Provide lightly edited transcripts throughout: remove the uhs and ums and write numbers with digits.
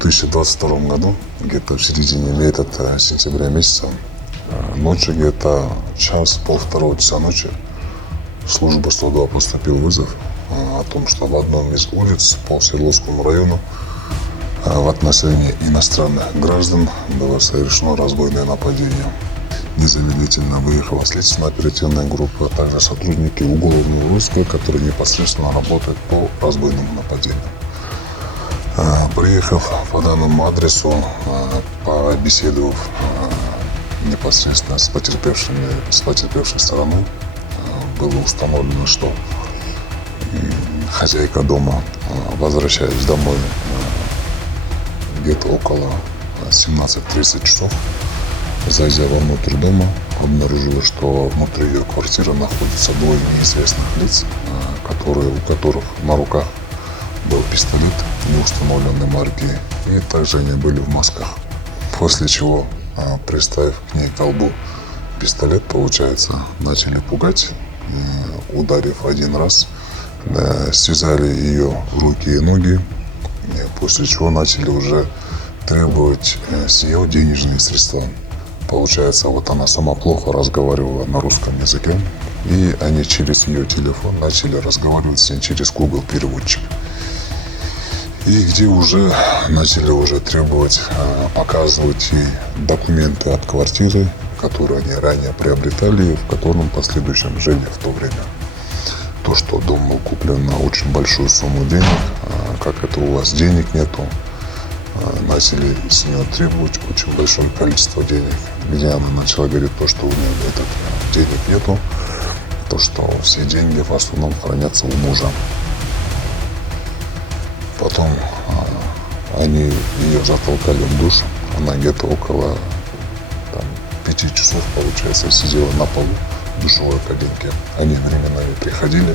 2022 году, где-то в середине сентября месяца, ночью где-то час-полтора часа ночи, в службу 102 поступил вызов о том, что в одном из улиц по Свердловскому району в отношении иностранных граждан было совершено разбойное нападение. Незамедлительно выехала следственно-оперативная группа, а также сотрудники уголовного розыска, которые непосредственно работают по разбойному нападению. Приехав по данному адресу, побеседовав непосредственно с потерпевшей стороной, было установлено, что хозяйка дома, возвращаясь домой где-то около 17:30 часов, зайдя вовнутрь дома, обнаружила, что внутри ее квартиры находятся двое неизвестных лиц, у которых на руках был пистолет неустановленной марки, и также они были в масках. После чего, приставив к ней к колбу пистолет, начали пугать, ударив один раз, связали ее руки и ноги, после чего начали уже требовать с нее денежные средства. Она сама плохо разговаривала на русском языке, и они через ее телефон начали разговаривать с ней через Google переводчик. И где начали требовать показывать ей документы от квартиры, которые они ранее приобретали, и в котором в последующем жили в то время. То, что дом был куплен на очень большую сумму денег, как это у вас денег нету, начали с нее требовать очень большое количество денег, где она начала говорить то, что у нее денег нету, то, что все деньги в основном хранятся у мужа. Потом они ее затолкали в душ, она где-то около 5 часов, сидела на полу в душевой кабинке. Они временно приходили,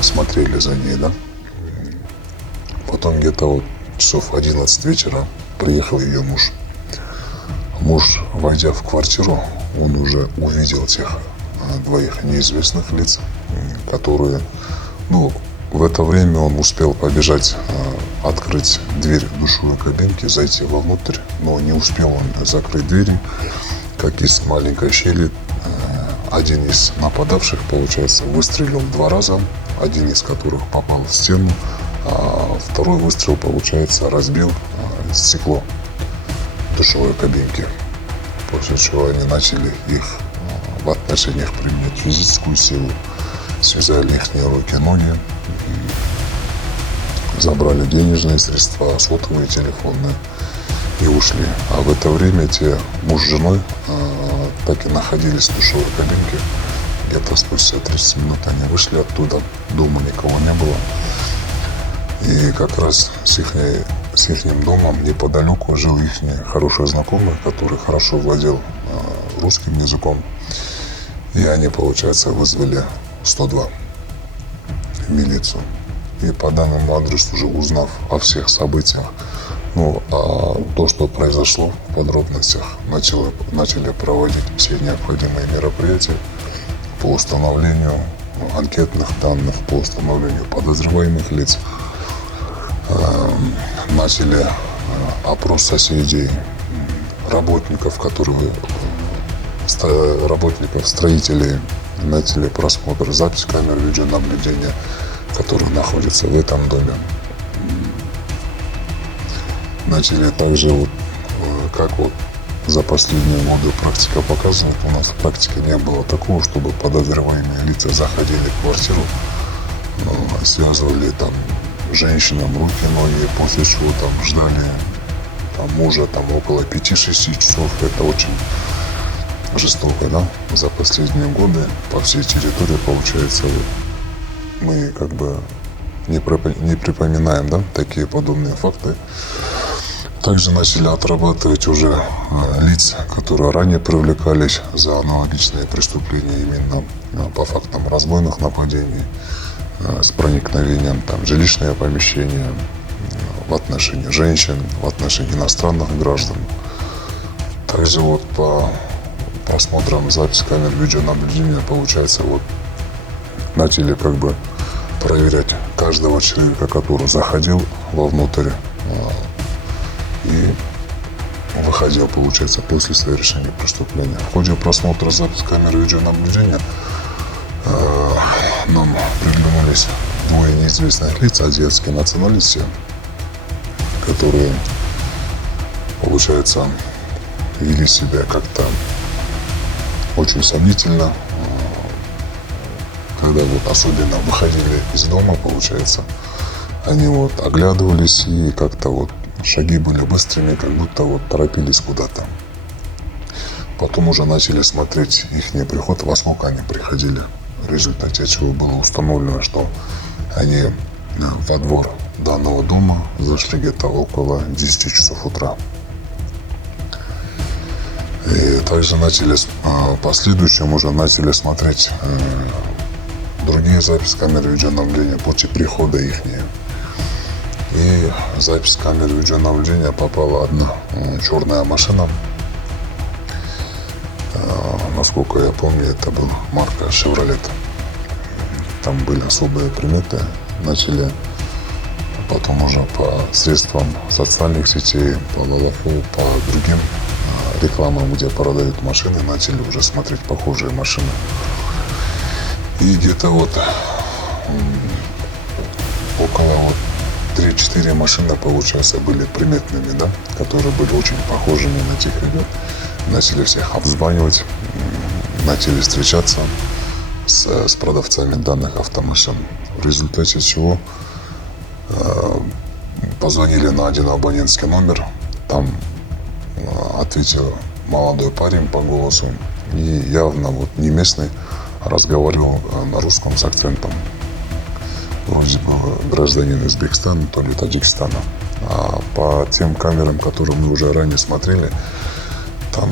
смотрели за ней, Потом где-то часов 11 вечера приехал ее муж. Муж, войдя в квартиру, он уже увидел тех двоих неизвестных лиц, которые, в это время он успел побежать, открыть дверь душевой кабинки, зайти вовнутрь, но не успел он закрыть двери, как из маленькой щели один из нападавших, выстрелил 2 раза, один из которых попал в стену, а второй выстрел, разбил стекло душевой кабинки, после чего они начали их в отношениях применять физическую силу, связали их руки и ноги, забрали денежные средства, сотовые телефоны и ушли. А в это время муж с женой так и находились в душевой кабинке. Где-то спустя 30 минут они вышли оттуда, дома никого не было. И как раз с их домом неподалеку жил их хороший знакомый, который хорошо владел русским языком. И они, вызвали 102 милицию. И по данному адресу, уже узнав о всех событиях, то, что произошло в подробностях, начали проводить все необходимые мероприятия по установлению анкетных данных, по установлению подозреваемых лиц. Начали опрос соседей, работников строителей, начали просмотр запись камер видеонаблюдения, которые находятся в этом доме. Начали также, как за последние годы практика показывает, у нас в практике не было такого, чтобы подозреваемые лица заходили в квартиру, связывали женщинам руки, ноги, после чего ждали мужа около 5-6 часов. Это очень жестоко, За последние годы по всей территории, мы не припоминаем, такие подобные факты. Также начали отрабатывать уже лиц, которые ранее привлекались за аналогичные преступления именно по фактам разбойных нападений с проникновением в жилищные помещения, в отношении женщин, в отношении иностранных граждан. Также по просмотрам записи камер видеонаблюдения, начали проверять каждого человека, который заходил вовнутрь и выходил, получается, после совершения преступления. В ходе просмотра записи камеры видеонаблюдения нам приглянулись двое неизвестных лиц азиатской национальности, которые, получается, вели себя как-то очень сомнительно, когда вот особенно выходили из дома, получается, они вот оглядывались и как-то вот шаги были быстрыми, как будто вот торопились куда-то. Потом уже начали смотреть их приход, во сколько они приходили. В результате чего было установлено, что они во двор данного дома зашли где-то около 10 часов утра. И также в последующем уже начали смотреть другие записи камеры видеонаблюдения после прихода их. И запись камеры видеонаблюдения попала одна черная машина. Насколько я помню, это была марка Chevrolet. Там были особые приметы. Начали потом уже по средствам социальных сетей, по Лалафу, по другим рекламам, где продают машины, начали уже смотреть похожие машины. И где-то вот около 3-4 машины, получается, были приметными, да, которые были очень похожими на тех ребят. Начали всех обзванивать, начали встречаться с продавцами данных автомашин. В результате чего позвонили на один абонентский номер. Там ответил молодой парень по голосу и явно вот не местный, разговаривал на русском с акцентом. Вроде бы гражданин Узбекистана, то ли Таджикистана. А по тем камерам, которые мы уже ранее смотрели, там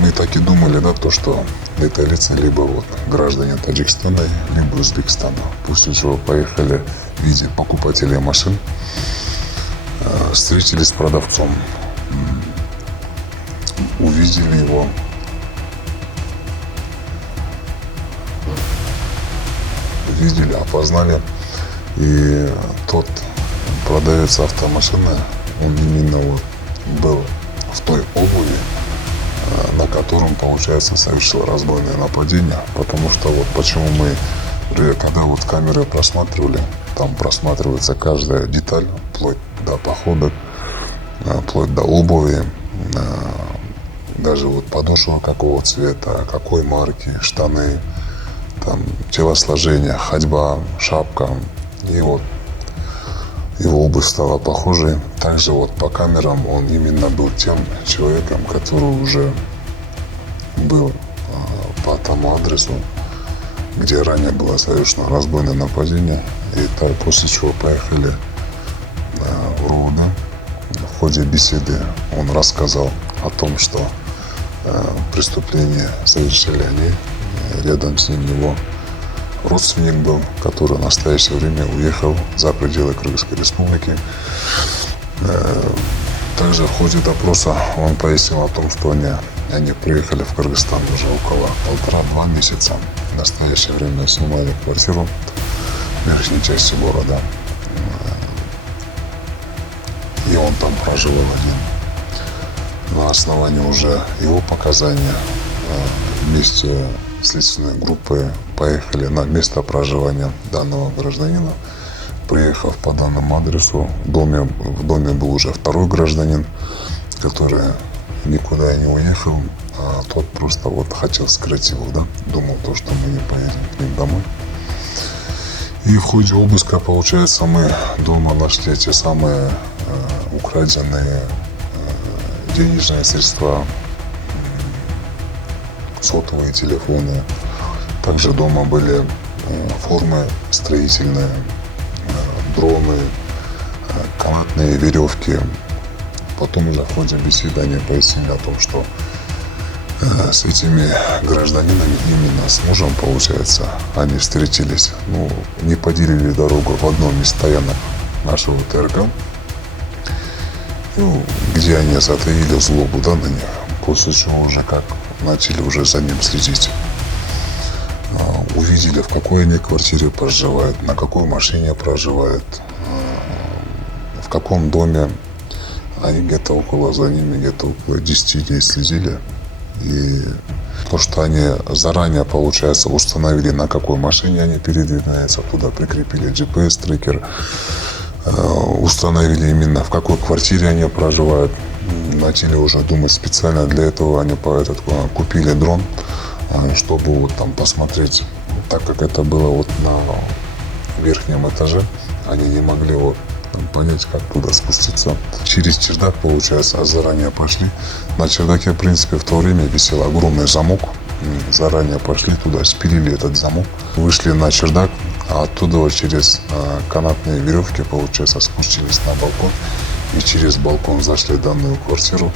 мы так и думали, да, то, что это лица либо вот граждане Таджикистана, либо Узбекистана. После чего поехали в виде покупателей машин, встретились с продавцом, увидели его, опознали. И тот продавец автомашины, он именно вот был в той обуви, на котором, получается, совершил разбойное нападение. Потому что вот почему мы, когда вот камеры просматривали, там просматривается каждая деталь, вплоть до походок, вплоть до обуви, даже вот подошва какого цвета, какой марки, штаны, там телосложение, ходьба, шапка. И вот его обувь стала похожей. Также вот по камерам он именно был тем человеком, который уже был по тому адресу, где ранее было совершено разбойное нападение. И так, после чего поехали в РУВД. В ходе беседы он рассказал о том, что преступление совершили они. Рядом с ним его родственник был, который в настоящее время уехал за пределы Кыргызской республики. Также в ходе допроса он пояснил о том, что они приехали в Кыргызстан уже около 1,5-2 месяца. В настоящее время снимали квартиру в верхней части города. И он там проживал один. На основании уже его показания вместе следственной группы поехали на место проживания данного гражданина. Приехав по данному адресу, в доме был уже второй гражданин, который никуда не уехал, а тот просто вот хотел скрыть его, да, думал то, что мы не поедем к ним домой. И в ходе обыска, получается, мы дома нашли те самые украденные денежные средства, сотовые телефоны. Также дома были формы строительные, дроны, канатные веревки. Потом уже в ходе беседы они пояснили о том, что с этими гражданинами, именно с мужем, получается, они встретились, не поделили дорогу в одном из стоянок нашего ТРК, где они затаили злобу, да, на них. После чего уже как начали уже за ним следить. Увидели, в какой они квартире проживают, на какой машине проживают, в каком доме. Они где-то за ними где-то около 10 дней следили. И то, что они заранее, получается, установили, на какой машине они передвигаются, туда прикрепили GPS-трекер, установили именно в какой квартире они проживают. Начали уже думать специально для этого, они купили дрон, чтобы вот там посмотреть, так как это было вот на верхнем этаже, они не могли вот понять, как туда спуститься. Через чердак, получается, заранее пошли. На чердаке, в принципе, в то время висел огромный замок. Заранее пошли туда, спилили этот замок, вышли на чердак, а оттуда вот через канатные веревки, получается, спустились на балкон и через балкон зашли в данную квартиру.